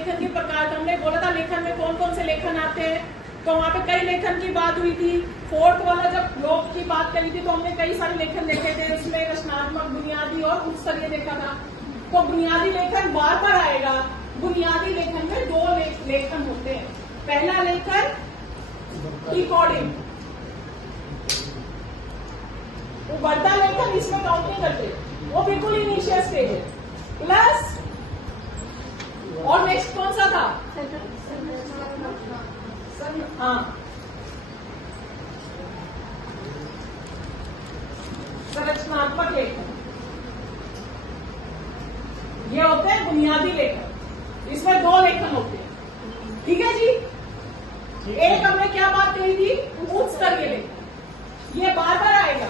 लेखन के प्रकार, हमने बोला था लेखन में कौन कौन से लेखन आते हैं, तो वहाँ पे कई लेखन की बात हुई थी। फोर्थ वाला जब लोक की बात करी थी तो हमने कई सारे लेखन देखे थे, उसमें रचनात्मक, बुनियादी और उच्च स्तरीय देखा था। तो बुनियादी लेखन बार बार आएगा। बुनियादी लेखन में दो लेखन होते हैं। पहला लेखन डिकोडिंग, उभरता लेखन इसमें काउंट नहीं करते, वो बिल्कुल इनिशियल स्टेज है। प्लस और नेक्स्ट कौन सा था? हाँ, संरचनात्मक लेखन, ये होते हैं बुनियादी लेखन। इसमें दो लेखन होते हैं, ठीक है जी। एक हमने क्या बात कही थी? उच्च स्तरीय लेखन, ये बार बार आएगा।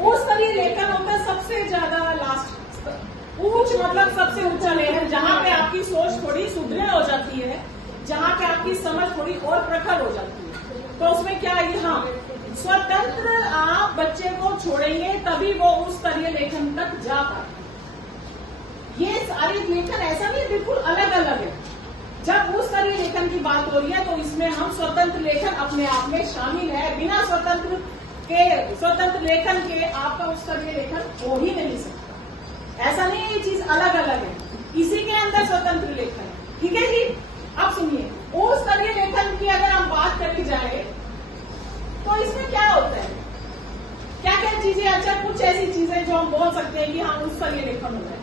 उच्च स्तरीय लेखन होता है सबसे ज्यादा लास्ट, उच्च मतलब सबसे ऊंचा लेखन, जहां पे आपकी सोच थोड़ी सुदृढ़ हो जाती है, जहां पे आपकी समझ थोड़ी और प्रखर हो जाती है। तो उसमें क्या है? हाँ, स्वतंत्र आप बच्चे को छोड़ेंगे तभी वो उस स्तरीय लेखन तक जा पाए। ये सारे लेखन ऐसा नहीं है, बिल्कुल अलग अलग है। जब उस स्तरीय लेखन की बात हो रही है तो इसमें हम स्वतंत्र लेखन अपने आप में शामिल है। बिना स्वतंत्र लेखन के आपका उस स्तरीय लेखन हो ही नहीं सकता। ऐसा नहीं है, ये चीज अलग अलग है, इसी के अंदर स्वतंत्र लेखन है, ठीक है जी। अब सुनिए, उस स्तरीय लेखन की अगर हम बात करी जाए तो इसमें क्या होता है, क्या क्या चीजें? अच्छा, कुछ ऐसी चीजें जो हम बोल सकते हैं कि हाँ उस स्तरीय लेखन हो जाए।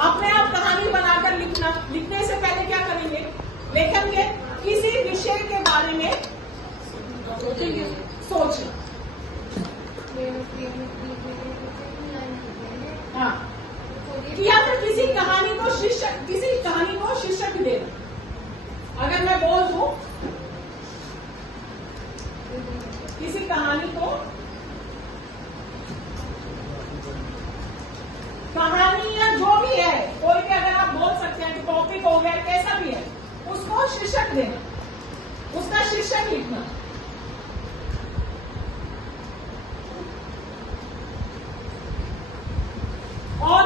अपने आप कहानी बनाकर लिखना। लिखने से पहले क्या करेंगे? लेखन के किसी विषय के बारे में सोचना। हाँ, या फिर किसी कहानी को शीर्षक देना। अगर मैं बोल दूं किसी कहानी को, कहानी या जो भी है, कोई भी अगर आप बोल सकते हैं, टॉपिक हो गया, कैसा भी है, उसको शीर्षक देना, उसका शीर्षक लिखना। और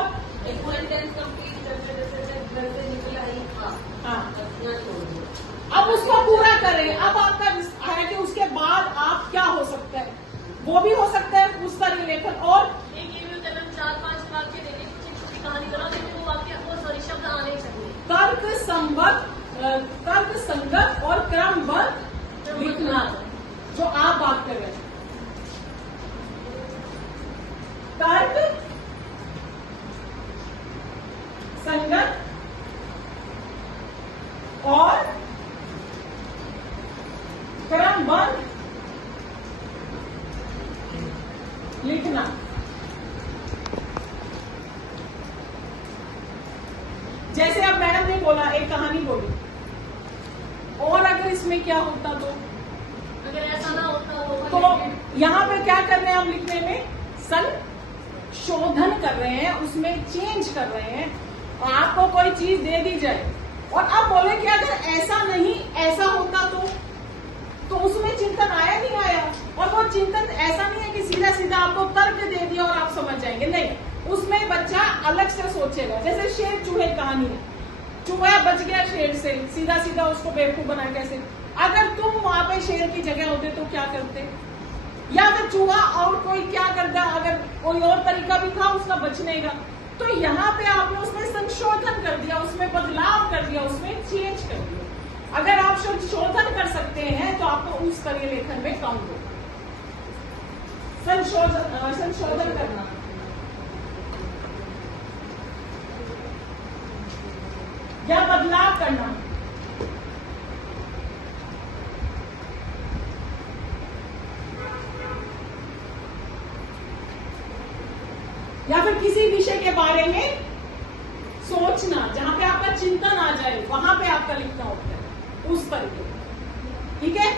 अब उसको पूरा करें। अब आपका है कि उसके बाद आप क्या हो सकता है, वो भी हो सकता है उस स्तरीय लेखन। और एक ये भी होता है 4-5 वाक्य देने की कहानी करो, लेकिन वो वाक्य वो सॉरी शब्द आने ही चाहिए। तर्क संगत और क्रमबद्ध लिखना, जो आप बात कर रहे हैं। तर्क संगत और क्रमबद्ध लिखना। जैसे अब मैडम ने बोला, एक कहानी बोली, और अगर इसमें क्या होता तो, अगर ऐसा ना होता तो यहाँ पे क्या कर रहे हैं हम लिखने में? संशोधन कर रहे हैं, उसमें चेंज कर रहे हैं। आपको कोई चीज दे दी जाए और अब बोले कि अगर ऐसा नहीं ऐसा होता तो उसमें चिंतन आया नहीं आया। और वो चिंतन ऐसा नहीं है कि सीधा सीधा आपको तर्क दे दिया और आप समझ जाएंगे, नहीं, उसमें बच्चा अलग से सोचेगा। जैसे शेर चूहे कहानी है, चूहा बच गया शेर से, सीधा सीधा उसको बेवकूफ बना कैसे? अगर तुम वहां पे शेर की जगह होते तो क्या करते? या फिर चूहा और कोई क्या करता? अगर कोई और तरीका भी था उसका बचने का, तो यहाँ पे आपने उसमें संशोधन कर दिया, उसमें बदलाव कर दिया, उसमें चेंज कर दिया। अगर आप संशोधन कर सकते हैं तो आपको उस स्तरीय लेखन में काउंट हो। संशोधन करना, या बदलाव करना। या फिर किसी विषय के बारे में सोचना, जहां पे आपका चिंतन आ जाए, वहां पे आपका लिखना होता है उस तरीके, ठीक है।